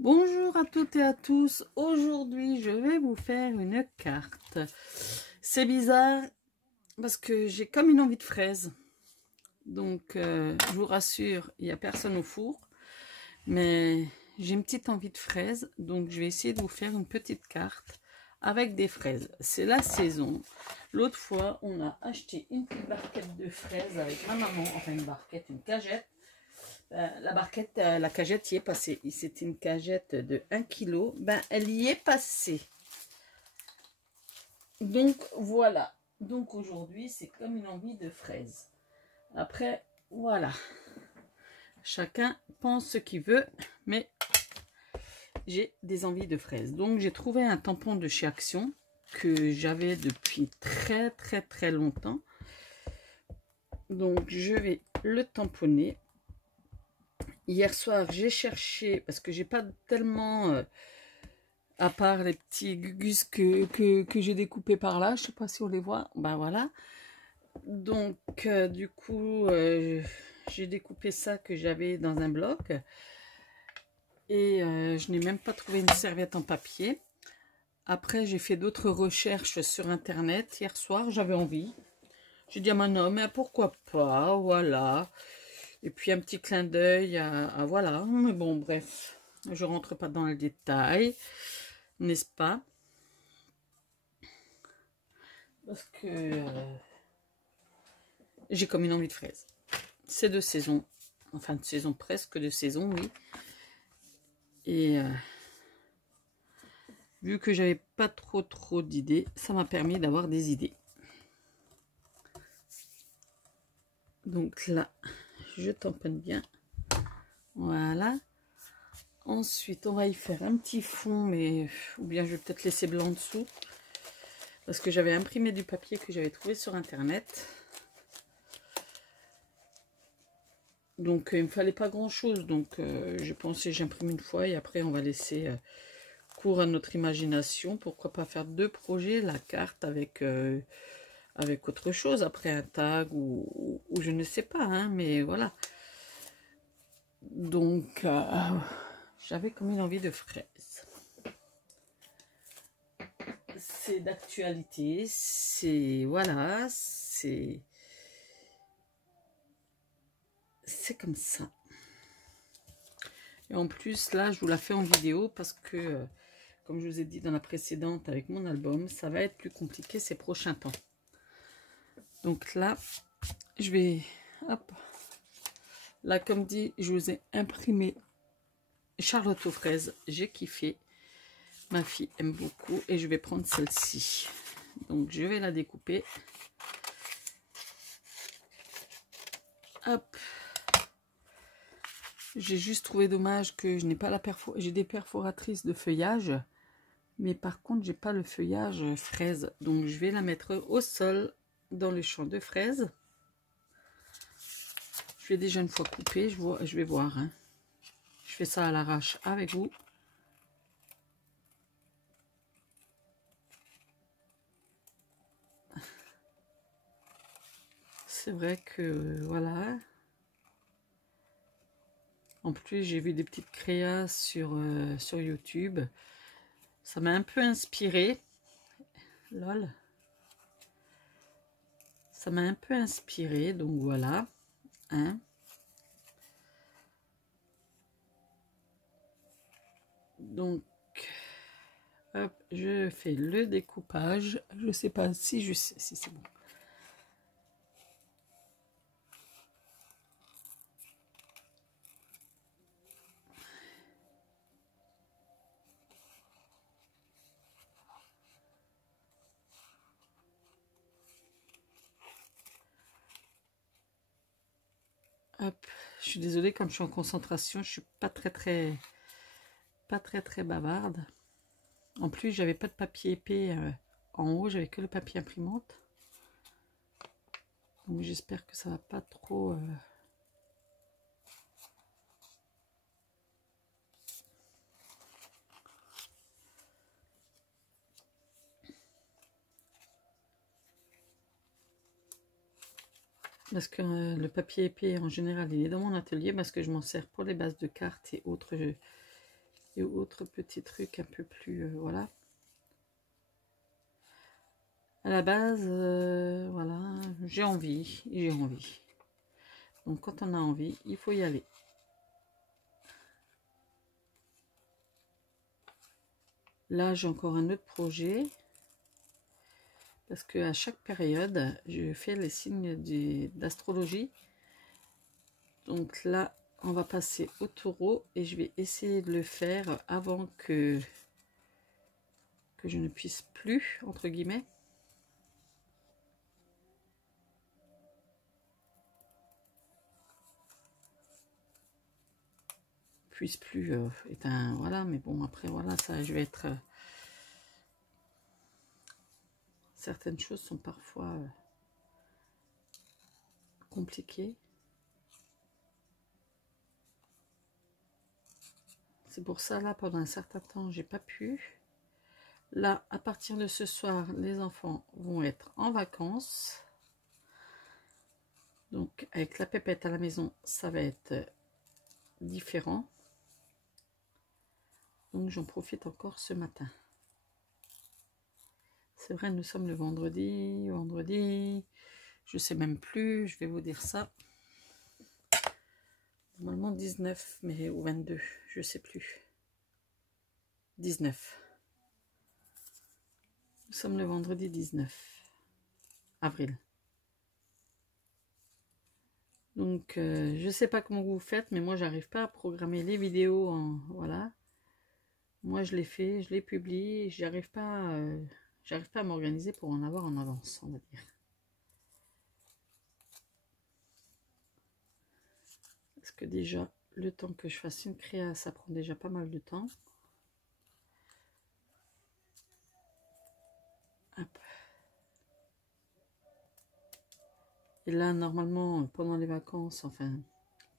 Bonjour à toutes et à tous. Aujourd'hui, je vais vous faire une carte. C'est bizarre parce que j'ai comme une envie de fraise. Donc, je vous rassure, il n'y a personne au four. Mais j'ai une petite envie de fraise. Donc, je vais essayer de vous faire une petite carte avec des fraises. C'est la saison. L'autre fois, on a acheté une petite barquette de fraises avec ma maman. Enfin, une barquette, une cagette. La barquette, la cagette y est passée. C'était une cagette de 1 kg. Ben, elle y est passée. Donc, voilà. Donc, aujourd'hui, c'est comme une envie de fraise. Après, voilà. Chacun pense ce qu'il veut, mais j'ai des envies de fraises. Donc, j'ai trouvé un tampon de chez Action que j'avais depuis très longtemps. Donc, je vais le tamponner. Hier soir, j'ai cherché, parce que j'ai pas tellement, à part les petits gugus que j'ai découpés par là, je sais pas si on les voit, ben voilà. Donc, du coup, j'ai découpé ça que j'avais dans un bloc. Et je n'ai même pas trouvé une serviette en papier. Après, j'ai fait d'autres recherches sur Internet. Hier soir, j'avais envie. J'ai dit à mon homme, mais pourquoi pas, voilà. Et puis un petit clin d'œil à voilà. Mais bon, bref, je rentre pas dans le détail, n'est-ce pas? Parce que j'ai comme une envie de fraise. C'est de saison, enfin de saison, presque de saison, oui. Et vu que j'avais pas trop d'idées, ça m'a permis d'avoir des idées. Donc là, je tamponne bien. Voilà. Ensuite, on va y faire un petit fond, mais ou bien je vais peut-être laisser blanc en dessous. Parce que j'avais imprimé du papier que j'avais trouvé sur Internet. Donc, il ne me fallait pas grand-chose. Donc, j'ai pensé, j'imprime une fois et après, on va laisser cours à notre imagination. Pourquoi pas faire deux projets, la carte avec, avec autre chose, après un tag ou je ne sais pas, hein, mais voilà. Donc, j'avais comme une envie de fraises. C'est d'actualité, c'est, voilà, c'est comme ça. Et en plus, là, je vous la fais en vidéo parce que, comme je vous ai dit dans la précédente avec mon album, ça va être plus compliqué ces prochains temps. Donc là, je vais, hop, là, comme dit, je vous ai imprimé Charlotte aux fraises, j'ai kiffé. Ma fille aime beaucoup et je vais prendre celle-ci. Donc, je vais la découper. Hop. J'ai juste trouvé dommage que je n'ai pas la j'ai des perforatrices de feuillage. Mais par contre, j'ai pas le feuillage fraise. Donc, je vais la mettre au sol dans le champ de fraises. Je l'ai déjà une fois coupé. Je vais voir. Hein. Je fais ça à l'arrache avec vous. C'est vrai que, voilà. En plus, j'ai vu des petites créas sur YouTube. Ça m'a un peu inspiré. Lol. Ça m'a un peu inspiré, donc voilà. Hein. Donc, hop, je fais le découpage. Je sais pas si c'est bon. Hop, je suis désolée, comme je suis en concentration, je suis pas très bavarde. En plus, j'avais pas de papier épais en haut, j'avais que le papier imprimante. Donc j'espère que ça va pas trop... Parce que le papier épais, en général, il est dans mon atelier parce que je m'en sers pour les bases de cartes et autres et autres petits trucs un peu plus, voilà. À la base, voilà, j'ai envie, j'ai envie. Donc quand on a envie, il faut y aller. Là, j'ai encore un autre projet. Parce que à chaque période, je fais les signes d'astrologie. Donc là, on va passer au taureau et je vais essayer de le faire avant que je ne puisse plus, entre guillemets. Puisse plus voilà, mais bon, après, voilà, ça, je vais être... certaines choses sont parfois compliquées. C'est pour ça, là, pendant un certain temps, j'ai pas pu. Là, à partir de ce soir, les enfants vont être en vacances. Donc, avec la pépette à la maison, ça va être différent. Donc, j'en profite encore ce matin. C'est vrai, nous sommes le vendredi, je sais même plus, je vais vous dire ça. Normalement 19, mais ou 22, je sais plus. 19. Nous sommes le vendredi 19 avril. Donc, je sais pas comment vous faites, mais moi, j'arrive pas à programmer les vidéos en... Voilà. Moi, je les fais, je les publie, j'arrive pas à m'organiser pour en avoir en avance, on va dire. Parce que déjà, le temps que je fasse une créa, ça prend déjà pas mal de temps. Hop. Et là, normalement, pendant les vacances, enfin,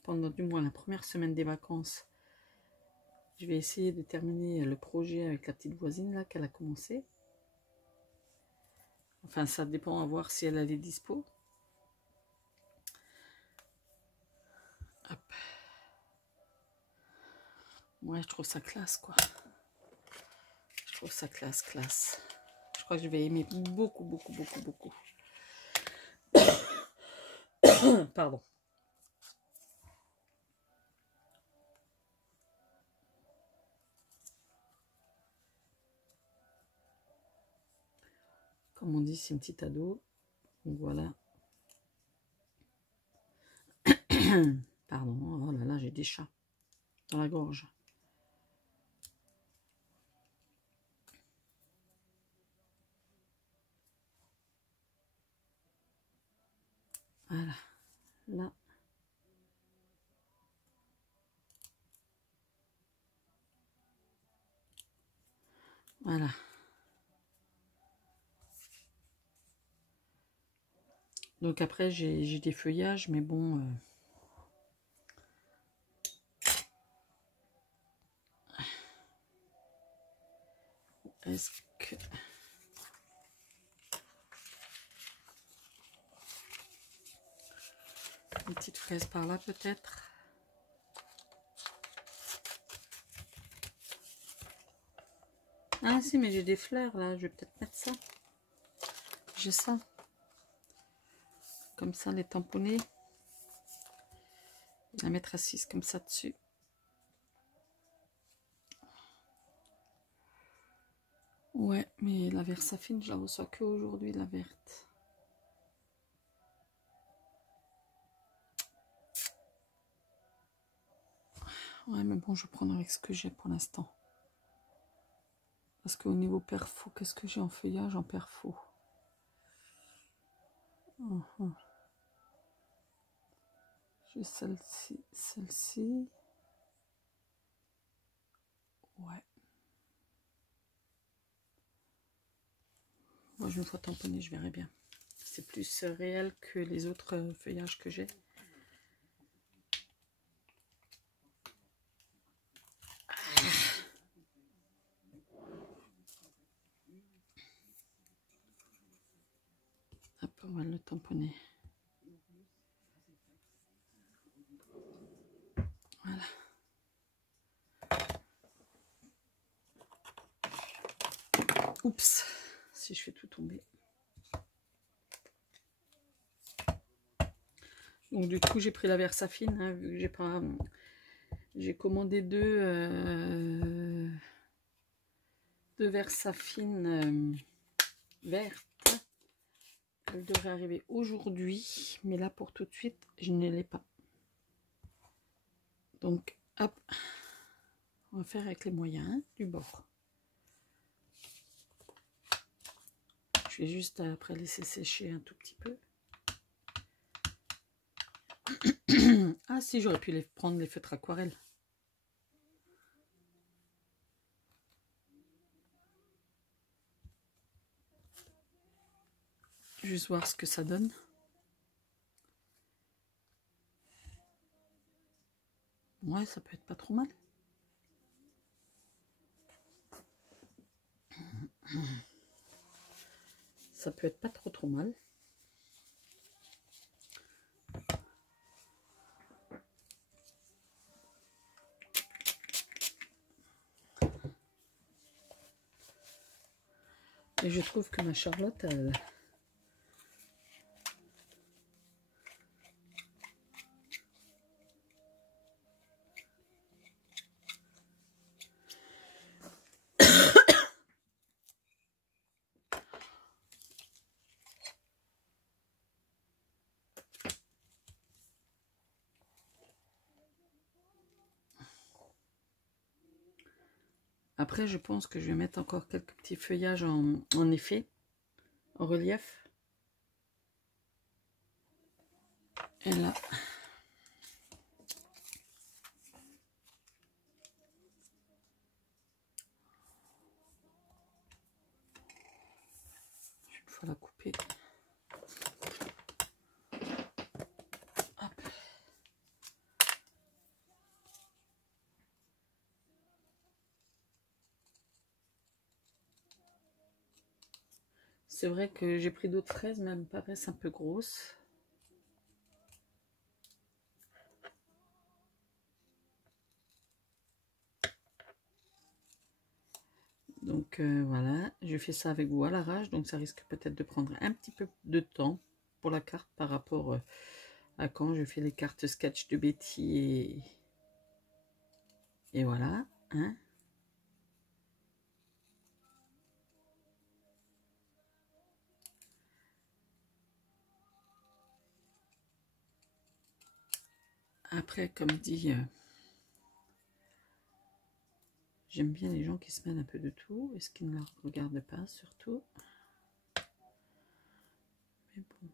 pendant du moins la première semaine des vacances, je vais essayer de terminer le projet avec la petite voisine, là, qu'elle a commencé. Enfin, ça dépend à voir si elle a les dispo. Hop. Ouais, je trouve ça classe, quoi. Je trouve ça classe. Je crois que je vais aimer beaucoup. Pardon. Comme on dit, c'est une petite ado. Donc voilà. Pardon, oh là là, j'ai des chats dans la gorge. Voilà, là. Voilà. Donc après, j'ai des feuillages, mais bon... Est-ce que... Une petite fraise par là, peut-être. Ah si, mais j'ai des fleurs, là. Je vais peut-être mettre ça. J'ai ça. Comme ça, les tamponner. La mettre assise comme ça dessus. Ouais, mais la Versafine, je la reçois que aujourd'hui, la verte. Ouais, mais bon, je vais prendre avec ce que j'ai pour l'instant. Parce qu'au niveau perfo, qu'est-ce que j'ai en feuillage en perfo? J'ai celle-ci, celle-ci. Ouais. Moi, je me ferai tamponner, je verrai bien. C'est plus réel que les autres feuillages que j'ai. Hop, on va le tamponner. Voilà. Oups, si je fais tout tomber. Donc du coup j'ai pris la Versafine, hein, vu que j'ai pas... J'ai commandé deux Versafine vertes. Elle devrait arriver aujourd'hui, mais là pour tout de suite, je ne l'ai pas. Donc hop, on va faire avec les moyens du bord. Je vais juste après laisser sécher un tout petit peu. Ah si, j'aurais pu prendre les feutres aquarelles. Juste voir ce que ça donne. Ouais, ça peut être pas trop mal. Ça peut être pas trop mal. Et je trouve que ma Charlotte, elle... Après, je pense que je vais mettre encore quelques petits feuillages en effet, en relief. Et là, une fois la couper. C'est vrai que j'ai pris d'autres fraises, mais elles me paraissent un peu grosses. Donc voilà, je fais ça avec vous à l'arrache, donc ça risque peut-être de prendre un petit peu de temps pour la carte par rapport à quand je fais les cartes sketch de Betty et voilà, hein. Après, comme dit, j'aime bien les gens qui se mêlent un peu de tout et ce qui ne leur regarde pas surtout. Mais bon.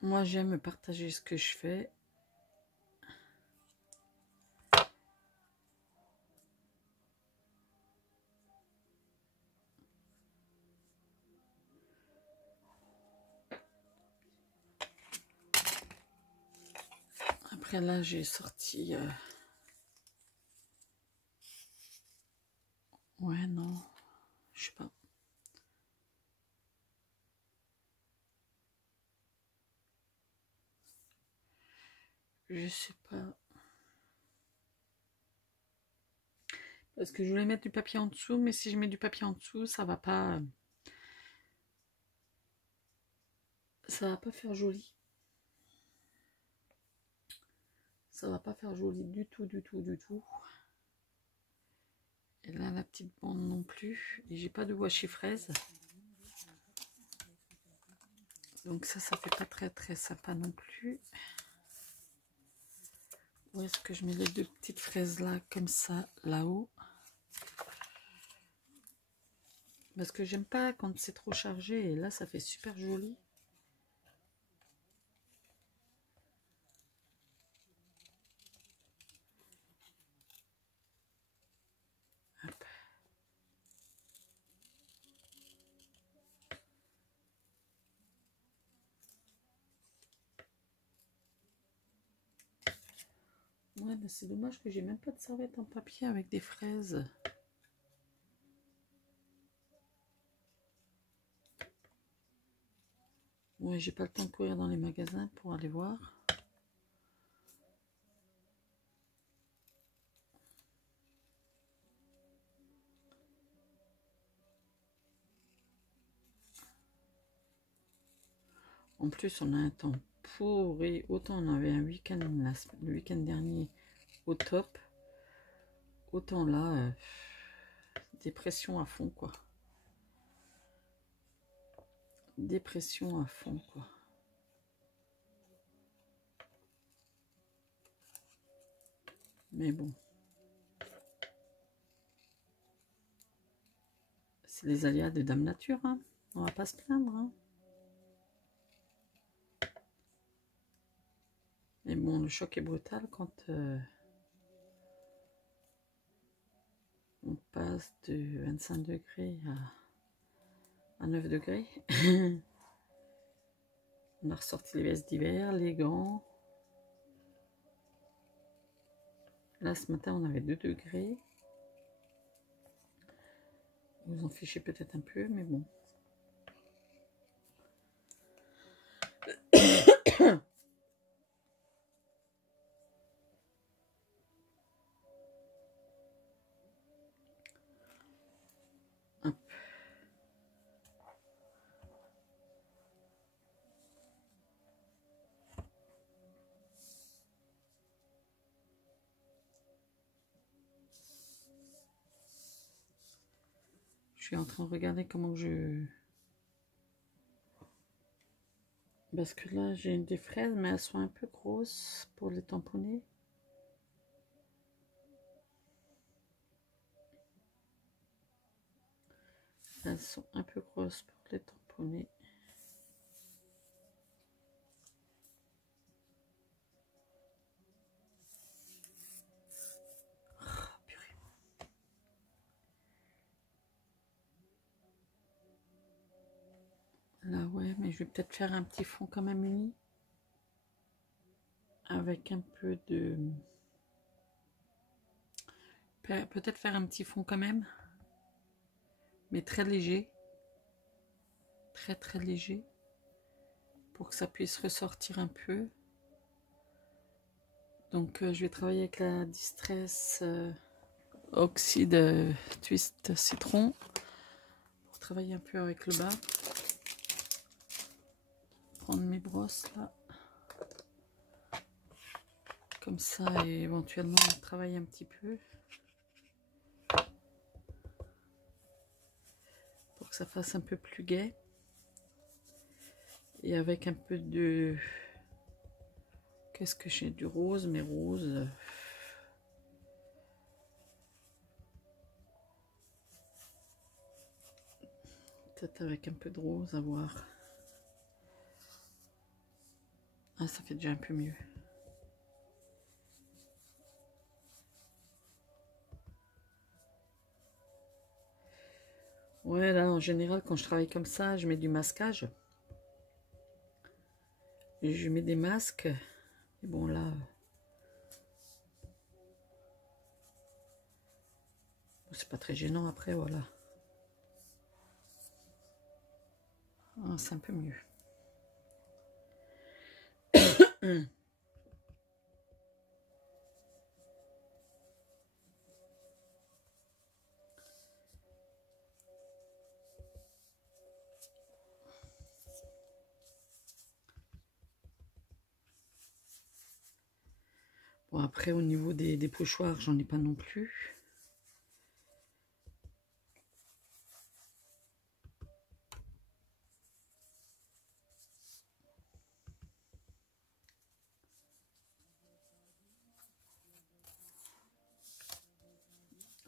Moi, j'aime partager ce que je fais. Après, là, j'ai sorti... Ouais, non, je sais pas. Je sais pas. Parce que je voulais mettre du papier en dessous, mais si je mets du papier en dessous, ça va pas... Ça va pas faire joli. Ça va pas faire joli du tout, du tout, du tout. Et là, la petite bande non plus. Et j'ai pas de washi fraise. Donc ça fait pas très très sympa non plus. Où est-ce que je mets les deux petites fraises là, comme ça, là-haut? Parce que j'aime pas quand c'est trop chargé. Et là, ça fait super joli. Hop. Ouais, mais c'est dommage que j'ai même pas de serviette en papier avec des fraises. Ouais, j'ai pas le temps de courir dans les magasins pour aller voir. En plus, on a un temps pourri. Autant on avait un week-end le week-end dernier au top. Autant là, dépression à fond, quoi. Dépression à fond, quoi. Mais bon. C'est les aléas de Dame Nature, hein. On va pas se plaindre, hein. Mais bon, le choc est brutal quand on passe de 25 degrés à 9 degrés. On a ressorti les vestes d'hiver, les gants. Là, ce matin, on avait 2 degrés. Vous en fichez peut-être un peu, mais bon. Hop. Je suis en train de regarder comment je... Parce que là, j'ai des fraises, mais elles sont un peu grosses pour les tamponner. Elles sont un peu grosses pour les tamponner. Oh, purée. Là, ouais, mais je vais peut-être faire un petit fond quand même uni. Avec un peu de... Peut-être faire un petit fond quand même. Mais très léger. Très très léger. Pour que ça puisse ressortir un peu. Donc je vais travailler avec la Distress Oxyde Twist Citron. Pour travailler un peu avec le bas. Prendre mes brosses là. Comme ça, et éventuellement travailler un petit peu. Pour que ça fasse un peu plus gai. Et avec un peu de... Qu'est-ce que j'ai? Du rose, mais rose... Peut-être avec un peu de rose, à voir. Ah, ça fait déjà un peu mieux. Ouais, là, en général, quand je travaille comme ça, je mets du masquage. Et je mets des masques. Et bon, là... C'est pas très gênant après, voilà. Ah, c'est un peu mieux. Bon, après, au niveau des pochoirs, j'en ai pas non plus.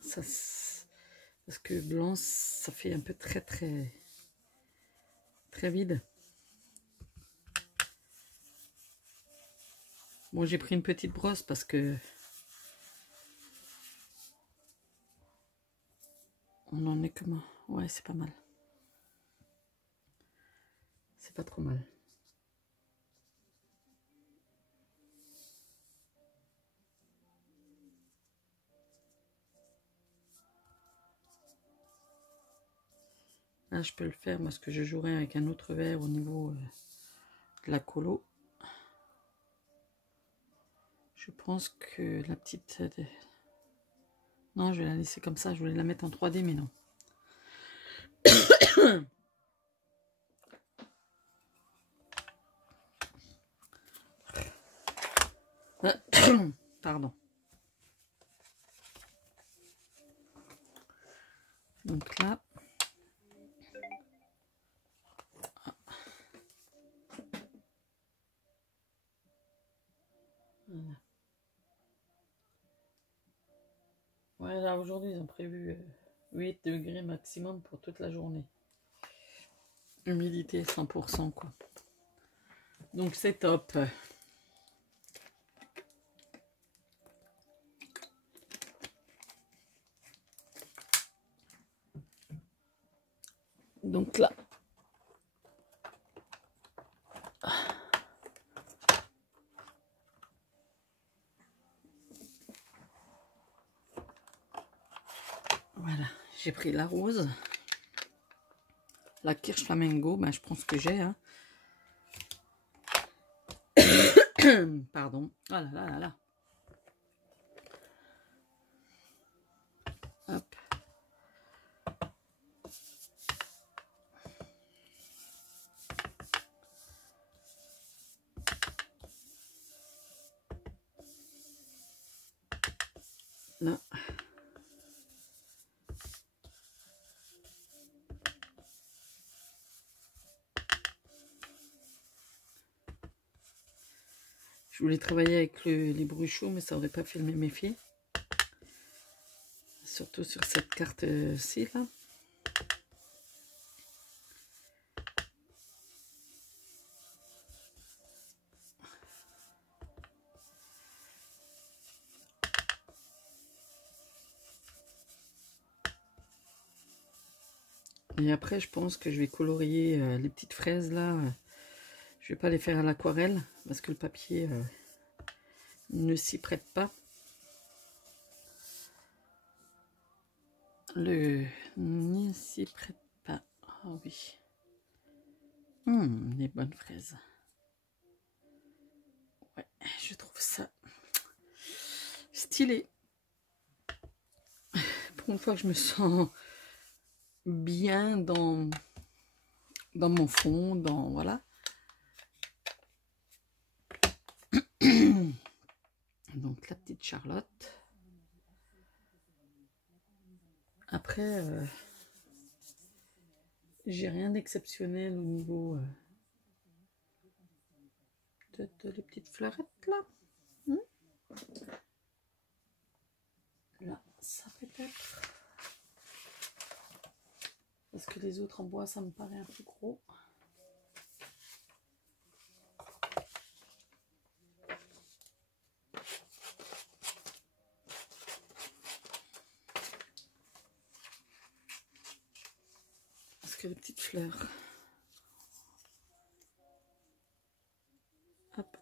Ça, parce que blanc, ça fait un peu très vide. Bon, j'ai pris une petite brosse parce que on en est comment? Ouais, c'est pas mal. C'est pas trop mal. Là, je peux le faire parce que je jouerai avec un autre verre au niveau la colo. Je pense que la petite... Non, je vais la laisser comme ça. Je voulais la mettre en 3D, mais non. Pardon. Donc là... Voilà. Ouais, là, aujourd'hui, ils ont prévu 8 degrés maximum pour toute la journée. Humidité 100%, quoi. Donc, c'est top. Donc là... Voilà, j'ai pris la rose. La Kirsch Flamingo, ben, je pense que j'ai. Hein. Pardon. Oh là là là là. Hop. Là. Je voulais travailler avec les bruchos, mais ça n'aurait pas fait le même effet. Surtout sur cette carte-ci, là. Et après, je pense que je vais colorier les petites fraises, là. Je vais pas les faire à l'aquarelle, parce que le papier ne s'y prête pas. Ne s'y prête pas. Ah oui. Les bonnes fraises. Ouais, je trouve ça stylé. Pour une fois que je me sens bien dans mon fond, voilà. Donc la petite Charlotte. Après, j'ai rien d'exceptionnel au niveau de les petites fleurettes là. Là, ça peut-être. Parce que les autres en bois, ça me paraît un peu gros. Parce que les petites fleurs. Hop.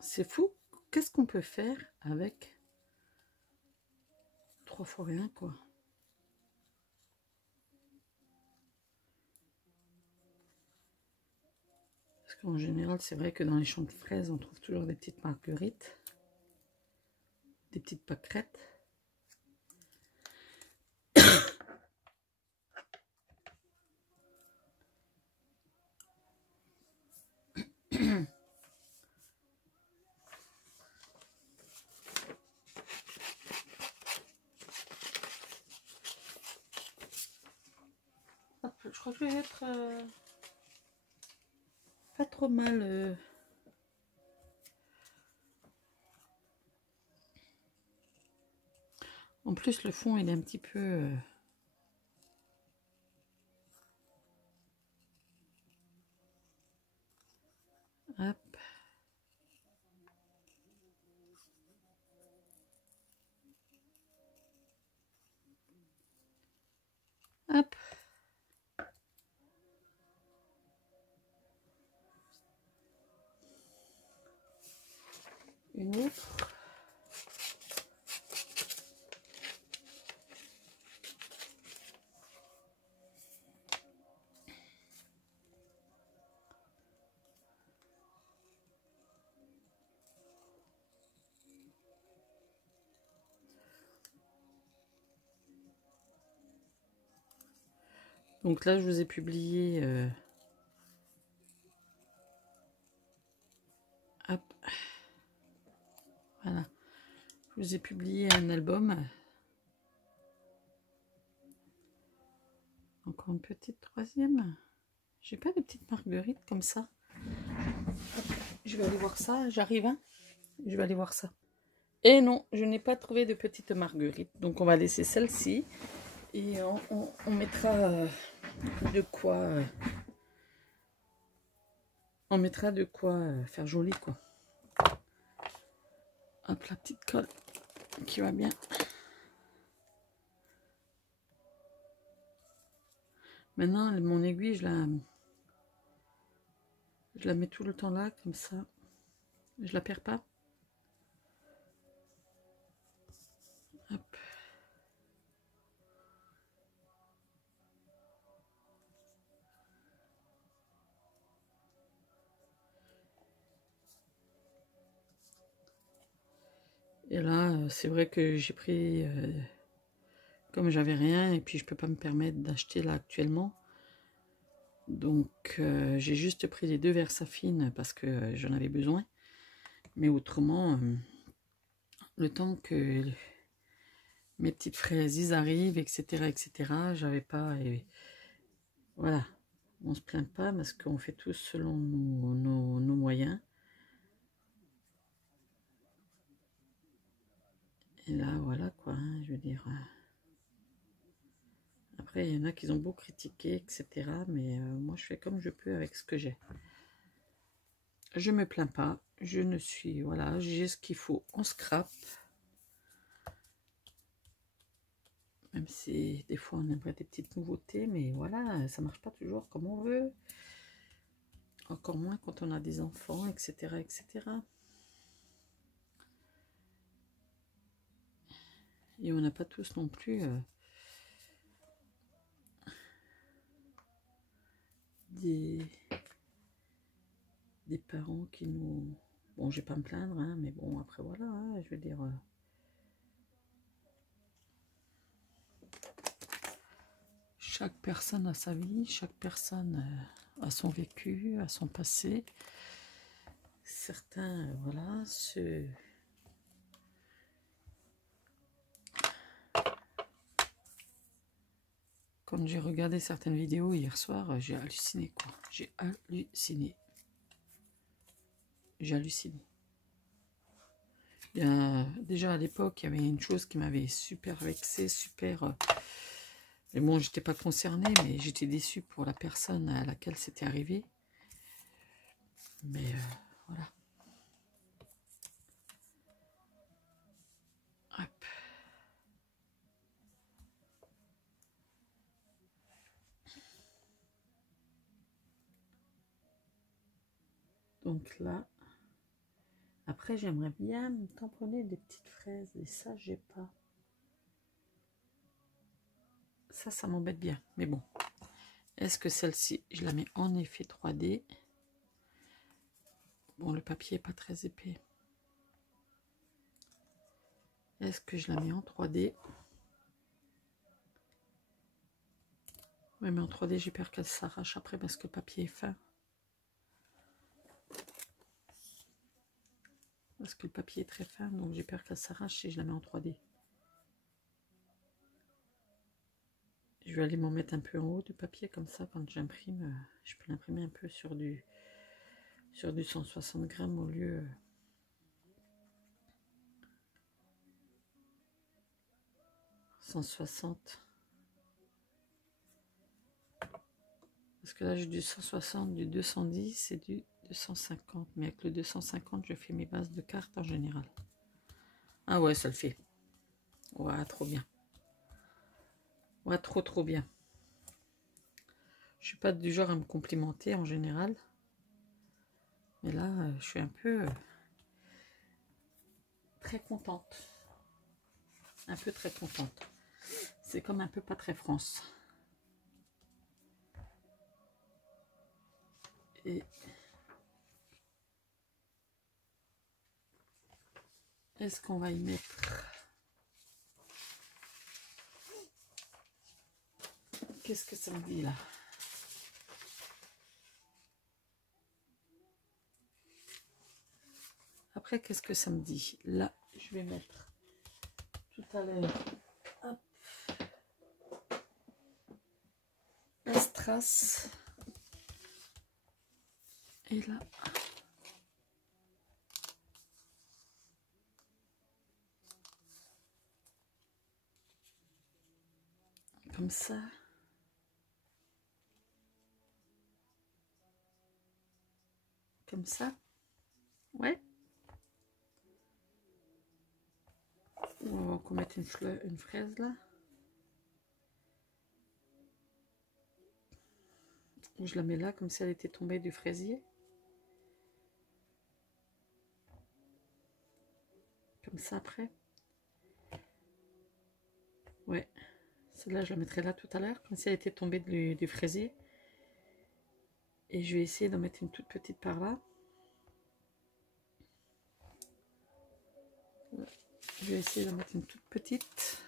C'est fou. Qu'est-ce qu'on peut faire avec 3 fois rien, quoi. Parce qu'en général, c'est vrai que dans les champs de fraises, on trouve toujours des petites marguerites. Des petites pâquerettes. Hop, je crois que je vais être pas trop mal. En plus, le fond, il est un petit peu... Hop. Hop. Une autre. Donc là, je vous ai publié... hop. Voilà. Je vous ai publié un album. Encore une petite troisième. J'ai pas de petite marguerite comme ça. Hop. Je vais aller voir ça. J'arrive, hein. Je vais aller voir ça. Et non, je n'ai pas trouvé de petite marguerite. Donc on va laisser celle-ci. Et on mettra de quoi... on mettra de quoi faire joli, quoi. Hop, la petite colle qui va bien. Maintenant, mon aiguille, je la mets tout le temps là, comme ça. Je la perds pas. Hop. Et là, c'est vrai que j'ai pris... comme j'avais rien, et puis je peux pas me permettre d'acheter là actuellement. Donc, j'ai juste pris les 2 Versafine parce que j'en avais besoin. Mais autrement, le temps que mes petites fraises ils arrivent, etc., j'avais pas... Et voilà, on se plaint pas parce qu'on fait tous selon nos moyens. Et là, voilà quoi, hein, je veux dire... Après, il y en a qui ont beau critiquer, etc. Mais moi, je fais comme je peux avec ce que j'ai. Je me plains pas. Je ne suis... Voilà, j'ai ce qu'il faut. On scrape. Même si des fois, on aimerait des petites nouveautés. Mais voilà, ça marche pas toujours comme on veut. Encore moins quand on a des enfants, etc. Et on n'a pas tous non plus... des parents qui nous... Bon, je vais pas me plaindre, hein, mais bon, après, voilà, hein, je veux dire... chaque personne a sa vie, chaque personne a son vécu, a son passé. Certains, voilà, Quand j'ai regardé certaines vidéos hier soir, j'ai halluciné, quoi. J'ai halluciné. J'ai halluciné. Déjà à l'époque, il y avait une chose qui m'avait super vexée, super... mais bon, j'étais pas concernée, mais j'étais déçue pour la personne à laquelle c'était arrivé. Mais voilà. Hop. Donc là, après j'aimerais bien me tamponner des petites fraises, et ça j'ai pas. Ça m'embête bien, mais bon. Est-ce que celle-ci, je la mets en effet 3D? Bon, le papier est pas très épais. Est-ce que je la mets en 3D? Oui, mais en 3D, j'ai peur qu'elle s'arrache après parce que le papier est fin. Parce que le papier est très fin, donc j'ai peur qu'elle s'arrache si je la mets en 3D. Je vais aller m'en mettre un peu en haut du papier, comme ça, quand j'imprime, je peux l'imprimer un peu sur du 160 grammes au lieu... 160. Parce que là, j'ai du 160, du 210 et du 250. Mais avec le 250, je fais mes bases de cartes en général. Ah ouais, ça le fait. Ouais, trop bien. Ouais, trop bien. Je suis pas du genre à me complimenter en général. Mais là, je suis un peu très contente. Un peu très contente. C'est comme un peu pas très France. Et est-ce qu'on va y mettre qu'est-ce que ça me dit là? Après, qu'est-ce que ça me dit? Là, je vais mettre tout à l'heure, hop, la strass. Et là, comme ça. Comme ça. Ouais. On va encore mettre une fraise là. Je la mets là comme si elle était tombée du fraisier. Comme ça après. Ouais. Celle-là, je la mettrai là tout à l'heure, comme si elle était tombée du fraisier. Et je vais essayer d'en mettre une toute petite par là. Je vais essayer d'en mettre une toute petite.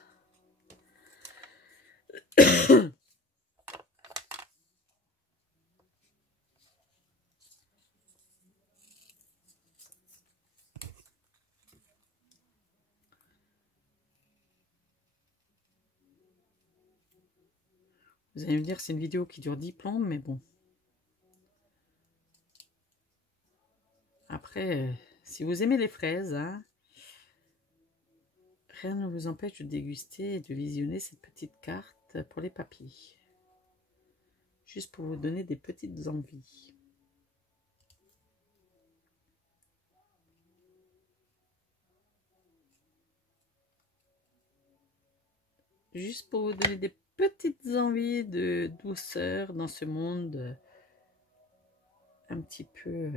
Vous allez me dire, c'est une vidéo qui dure 10 plombes, mais bon. Après, si vous aimez les fraises, hein, rien ne vous empêche de déguster et de visionner cette petite carte pour les papilles. Juste pour vous donner des petites envies. Juste pour vous donner des petites envies de douceur dans ce monde un petit peu...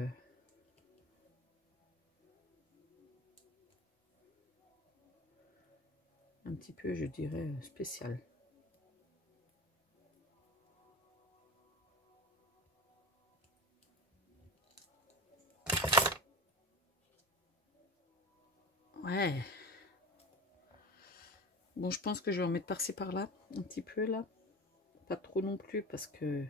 un petit peu, je dirais, spécial. Ouais. Bon, je pense que je vais en mettre par-ci par-là, un petit peu là. Pas trop non plus parce que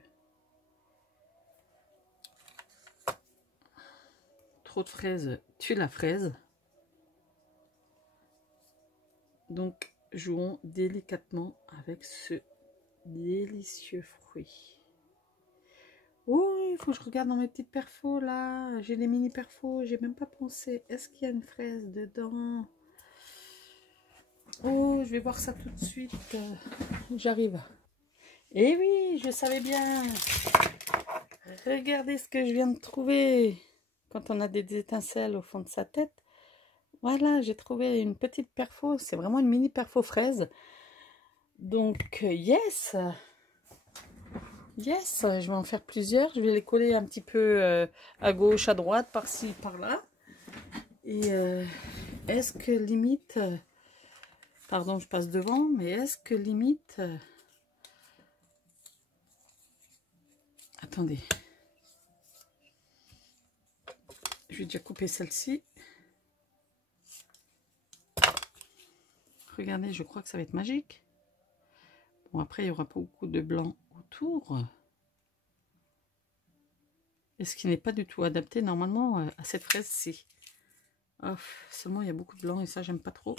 trop de fraises tue la fraise. Donc, jouons délicatement avec ce délicieux fruit. Oh, il faut que je regarde dans mes petites perfos là. J'ai les mini perfos, j'ai même pas pensé. Est-ce qu'il y a une fraise dedans? Oh, je vais voir ça tout de suite. J'arrive. Eh oui, je savais bien. Regardez ce que je viens de trouver. Quand on a des étincelles au fond de sa tête. Voilà, j'ai trouvé une petite perfo. C'est vraiment une mini perfo fraise. Donc, yes. Yes, je vais en faire plusieurs. Je vais les coller un petit peu à gauche, à droite, par-ci, par-là. Et est-ce que limite... pardon, je passe devant. Mais est-ce que limite... attendez. Je vais déjà couper celle-ci. Regardez, je crois que ça va être magique. Bon, après, il n'y aura pas beaucoup de blanc autour. Et ce qui n'est pas du tout adapté, normalement, à cette fraise-ci. Oh, seulement, il y a beaucoup de blanc et ça, j'aime pas trop.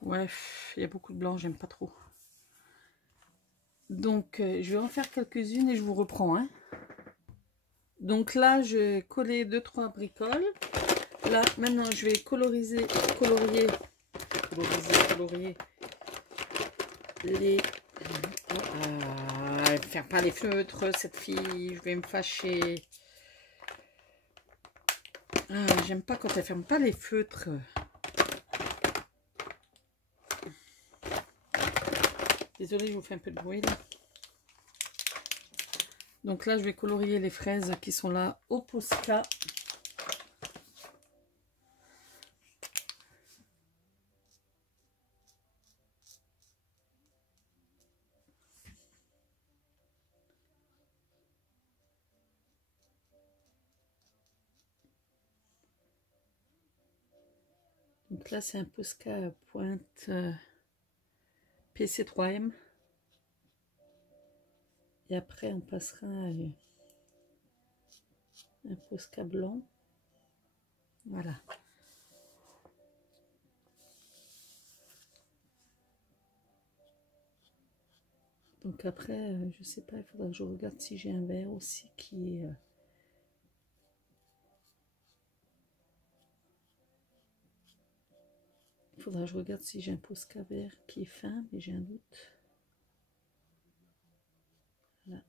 Ouais, il y a beaucoup de blanc, j'aime pas trop. Donc, je vais en faire quelques-unes et je vous reprends. Hein. Donc là, je vais coller 2-3 bricoles. Là, maintenant, je vais colorier les... faire pas les feutres, cette fille, je vais me fâcher. J'aime pas quand elle ferme pas les feutres. Désolée, je vous fais un peu de bruit là. Donc là, je vais colorier les fraises qui sont là au Posca. Donc là, c'est un Posca pointe PC3M. Et après, on passera à un Posca blanc. Voilà. Donc après, je sais pas, il faudra que je regarde si j'ai un verre aussi qui est... il faudra que je regarde si j'ai un Posca vert qui est fin, mais j'ai un doute. Voilà.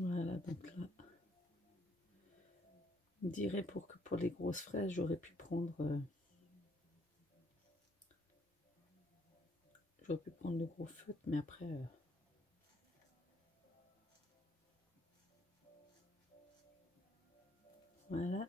Voilà, donc là, on dirait pour les grosses fraises, j'aurais pu prendre le gros feutre, mais après, voilà.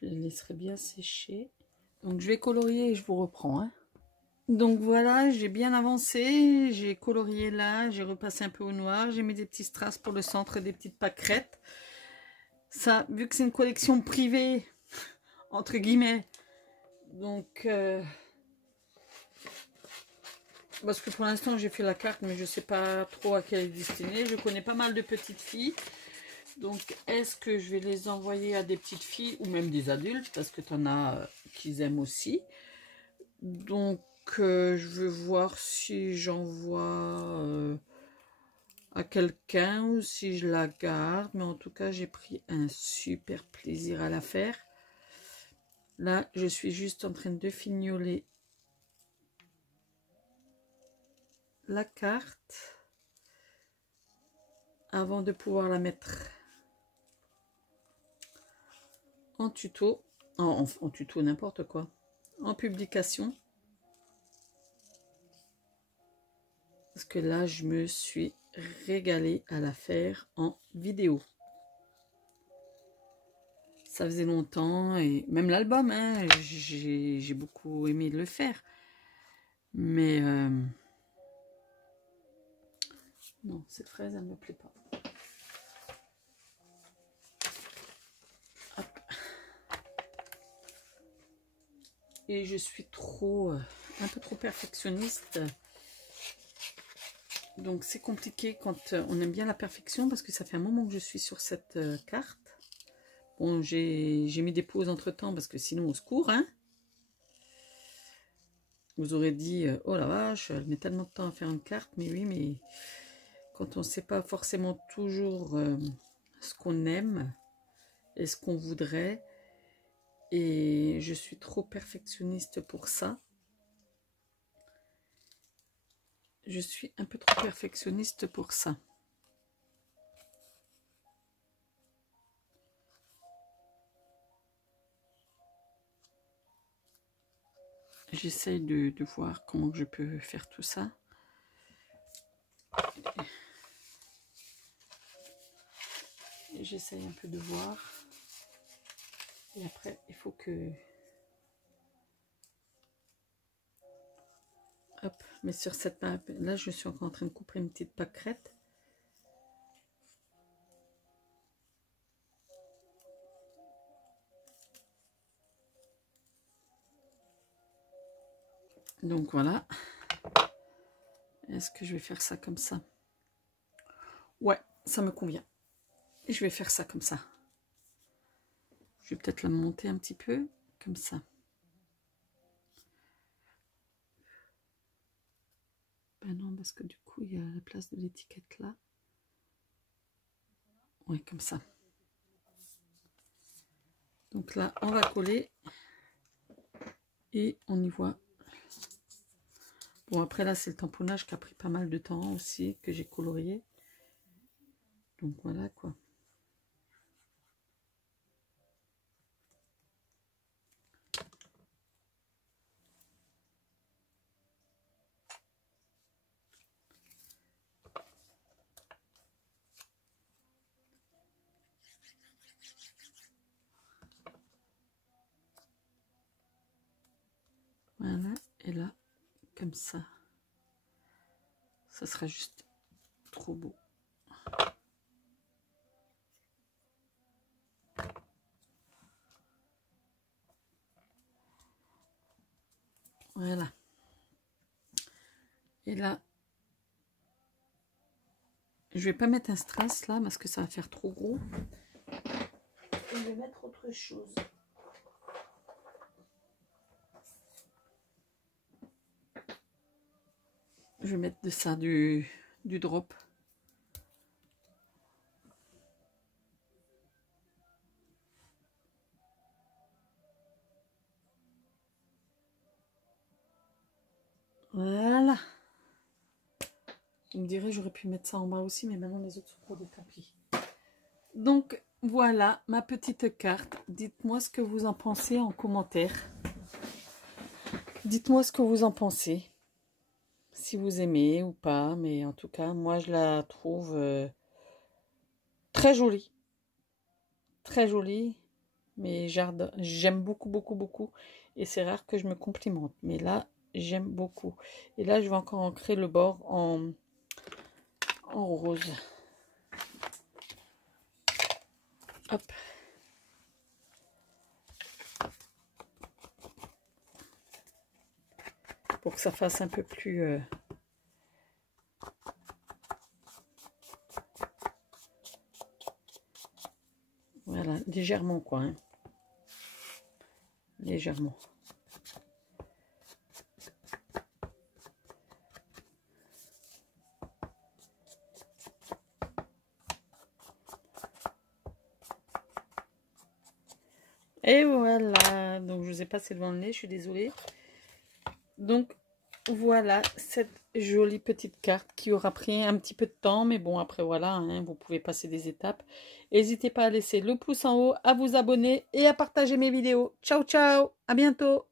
Je les laisserai bien sécher. Donc je vais colorier et je vous reprends, hein. Donc voilà, j'ai bien avancé, j'ai colorié là, j'ai repassé un peu au noir, j'ai mis des petits strass pour le centre et des petites pâquerettes. Ça, vu que c'est une collection privée, entre guillemets, donc... parce que pour l'instant j'ai fait la carte, mais je ne sais pas trop à quelle est destinée. Je connais pas mal de petites filles. Donc est-ce que je vais les envoyer à des petites filles ou même des adultes, parce que tu en as qui aiment aussi. Donc je veux voir si j'envoie à quelqu'un ou si je la garde. Mais en tout cas, j'ai pris un super plaisir à la faire. Là, je suis juste en train de fignoler la carte avant de pouvoir la mettre en tuto. En tuto, n'importe quoi. En publication. Parce que là, je me suis régalée à la faire en vidéo. Ça faisait longtemps, et même l'album, hein, j'ai beaucoup aimé le faire. Mais non, cette fraise, elle ne me plaît pas. Hop. Et je suis un peu trop perfectionniste. Donc c'est compliqué quand on aime bien la perfection, parce que ça fait un moment que je suis sur cette carte. Bon, j'ai mis des pauses entre temps, parce que sinon au secours, hein. Vous aurez dit, oh la vache, elle met tellement de temps à faire une carte. Mais oui, mais quand on ne sait pas forcément toujours ce qu'on aime et ce qu'on voudrait, et je suis trop perfectionniste pour ça. Je suis un peu trop perfectionniste pour ça. J'essaye de voir comment je peux faire tout ça. J'essaye un peu de voir. Et après, il faut que... Hop, mais sur cette map, là, je suis encore en train de couper une petite pâquerette. Donc voilà. Est-ce que je vais faire ça comme ça? Ouais, ça me convient. Et je vais faire ça comme ça. Je vais peut-être la monter un petit peu, comme ça. Ben non, parce que du coup, il y a la place de l'étiquette là. Ouais, comme ça. Donc là, on va coller. Et on y voit. Bon, après là, c'est le tamponnage qui a pris pas mal de temps aussi, que j'ai colorié. Donc voilà quoi. Voilà, et là, comme ça. Ça sera juste trop beau. Voilà. Et là, je vais pas mettre un strass là parce que ça va faire trop gros. Je vais mettre autre chose. Je vais mettre de ça, du drop. Voilà. Vous me direz, j'aurais pu mettre ça en bas aussi, mais maintenant les autres sont pour des tapis. Donc, voilà ma petite carte. Dites-moi ce que vous en pensez en commentaire. Dites-moi ce que vous en pensez. Si vous aimez ou pas, mais en tout cas, moi, je la trouve très jolie. Très jolie, mais j'aime beaucoup, beaucoup, beaucoup. Et c'est rare que je me complimente, mais là, j'aime beaucoup. Et là, je vais encore ancrer le bord en rose. Hop. Pour que ça fasse un peu plus... Voilà, légèrement quoi. Hein. Légèrement. Et voilà, donc je vous ai passé devant le nez, je suis désolée. Donc voilà cette jolie petite carte qui aura pris un petit peu de temps, mais bon après voilà, hein, vous pouvez passer des étapes. N'hésitez pas à laisser le pouce en haut, à vous abonner et à partager mes vidéos. Ciao ciao, à bientôt.